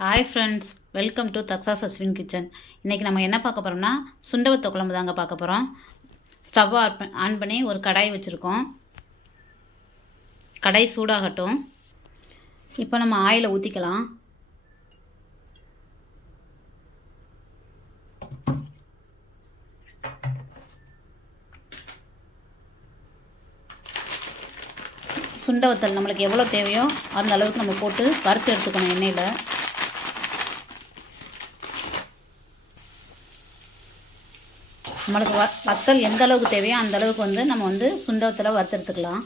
Hi friends welcome to Daksha Saswin kitchen இன்றைக்கி நம்ம என்ன பார்க்க போகிறோம்னா சுண்டவத்த குழம்பு தாங்க பார்க்க போகிறோம் ஸ்டவ் ஆன் பண்ணி ஒரு கடாய் வச்சுருக்கோம். கடாய் சூடாகட்டும். இப்போ நம்ம ஆயிலை ஊற்றிக்கலாம் சுண்டவத்தல் நம்மளுக்கு எவ்வளோ தேவையோ அந்த அளவுக்கு நம்ம போட்டு வறுத்து எடுத்துக்கணும் எண்ணெயில். நம்மளுக்கு வ வத்தல் எந்த அளவுக்கு தேவையோ அந்த அளவுக்கு வந்து நம்ம வந்து சுண்டவத்தில் வறுத்தெடுத்துக்கலாம்.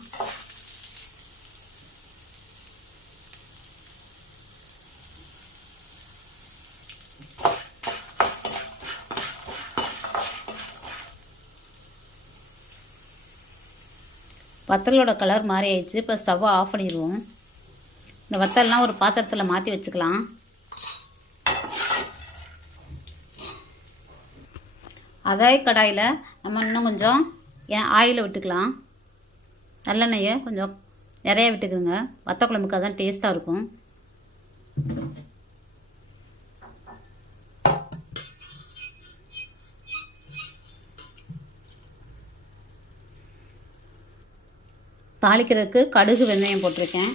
வத்தலோட கலர் மாறி ஆயிடுச்சு இப்போ ஸ்டவ்வை ஆஃப் பண்ணிடுவோம். இந்த வத்தல்லாம் ஒரு பாத்திரத்தில் மாற்றி வச்சுக்கலாம். அதே கடாயில் நம்ம இன்னும் கொஞ்சம் ஏன் ஆயிலை விட்டுக்கலாம். நல்லெண்ணெயை கொஞ்சம் நிறைய விட்டுக்குங்க. வத்த குழம்புக்கு அதான் டேஸ்ட்டாக இருக்கும். தாளிக்கிறதுக்கு கடுகு வெந்தயம் போட்டிருக்கேன்.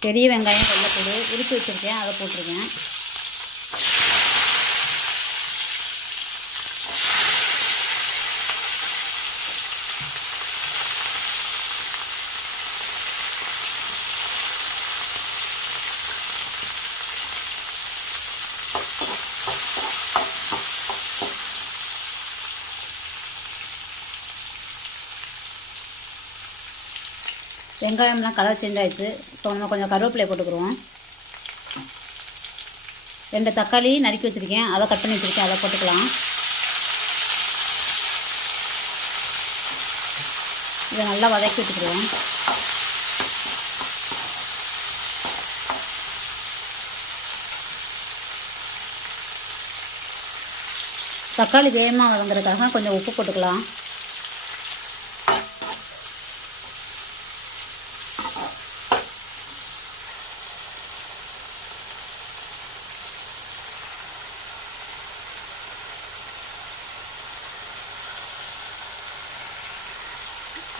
பெரிய வெங்காயம் வெள்ளைப்பூடு உரித்து வச்சுருக்கேன். அதை போட்டிருக்கேன். வெங்காயம்லாம் கலர் சேஞ்ச் ஆகிடுச்சு ஸோ நம்ம கொஞ்சம் கருவேப்பிலை போட்டுக்குருவோம் ரெண்டு தக்காளி நறுக்கி வச்சுருக்கேன். அதை கட் பண்ணி வச்சுருக்கேன். அதை போட்டுக்கலாம். இதை நல்லா வதக்கி விட்டுக்கிறோம் தக்காளி வேகமாக வதங்குறதுக்காக கொஞ்சம் உப்பு போட்டுக்கலாம்.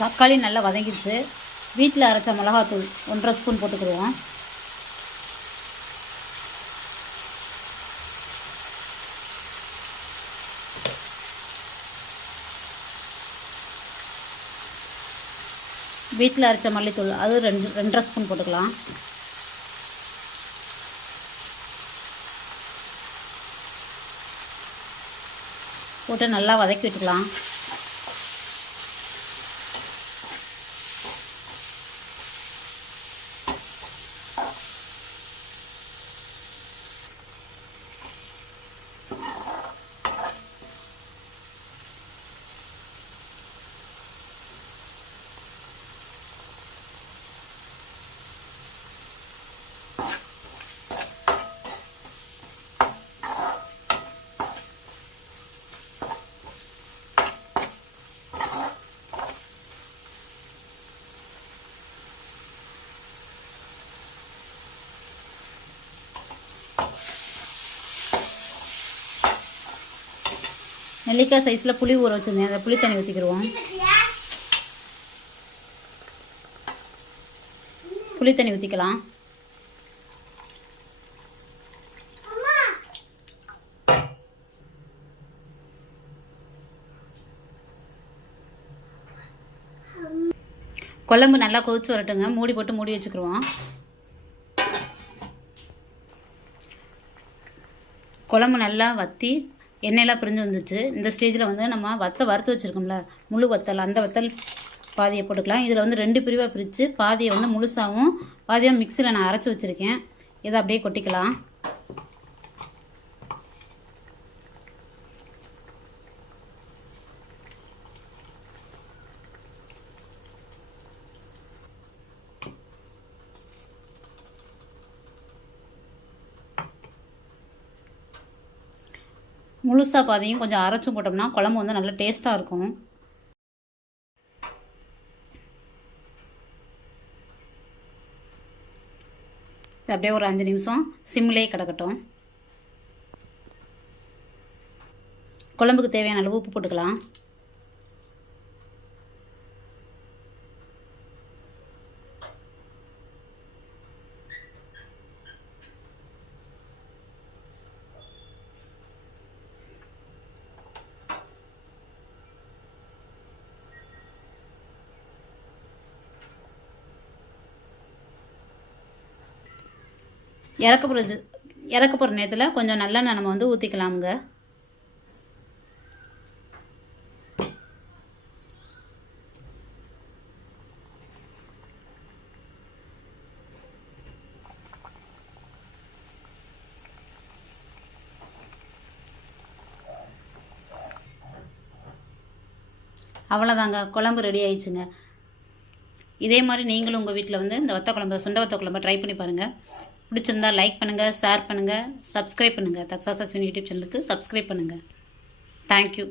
தக்காளி நல்லா வதங்கிடுச்சு. வீட்டில் அரைச்ச மிளகாத்தூள் ஒன்றரை ஸ்பூன் போட்டுக்கிடுவோம் வீட்டில் அரைச்ச மல்லித்தூள் அது ரெண்டு ரெண்டரை ஸ்பூன் போட்டுக்கலாம். போட்டு நல்லா வதக்கி விட்டுக்கலாம். நெல்லிக்காய் சைஸில் புளி ஊற வச்சுருந்தேன். அந்த புளி தண்ணி ஊற்றிக்கிடுவோம் புளி தண்ணி ஊற்றிக்கலாம் குழம்பு நல்லா கொதிச்சு வரட்டுங்க. மூடி போட்டு மூடி வச்சுக்கிடுவோம் குழம்பு நல்லா வற்றி எண்ணெயெல்லாம் பிரிஞ்சு வந்துச்சு. இந்த ஸ்டேஜில் வந்து நம்ம வத்தை வறுத்து வச்சுருக்கோம்ல முழு வத்தல் அந்த வத்தல் பாதியை போட்டுக்கலாம். இதில் வந்து ரெண்டு பிரிவாக பிரித்து பாதியை வந்து முழுசாகவும் பாதியாக மிக்சியில் நான் அரைச்சி வச்சுருக்கேன். இதை அப்படியே கொட்டிக்கலாம். முழுசாக பாதியும் கொஞ்சம் அரைச்சி போட்டோம்னா குழம்பு வந்து நல்லா டேஸ்ட்டாக இருக்கும். அப்படியே ஒரு அஞ்சு நிமிஷம் சிம்லேயே கிடக்கட்டும். குழம்புக்கு தேவையான அளவு உப்பு போட்டுக்கலாம். இறக்க போகிற இறக்க போகிற நேரத்தில் கொஞ்சம் நல்லெண்ணெய் நம்ம வந்து ஊற்றிக்கலாமுங்க அவ்வளோதாங்க குழம்பு ரெடி ஆயிடுச்சுங்க. இதே மாதிரி நீங்களும் உங்கள் வீட்டில் வந்து இந்த வத்த குழம்பு சுண்ட வத்த குழம்பு ட்ரை பண்ணி பாருங்கள் பிடிச்சிருந்தா லைக் பண்ணுங்கள் ஷேர் பண்ணுங்கள் சப்ஸ்கிரைப் பண்ணுங்கள் தக்ஸா சஸ்வின் யூடியூப் சேனலுக்கு சப்ஸ்கிரைப் பண்ணுங்கள் தேங்க்யூ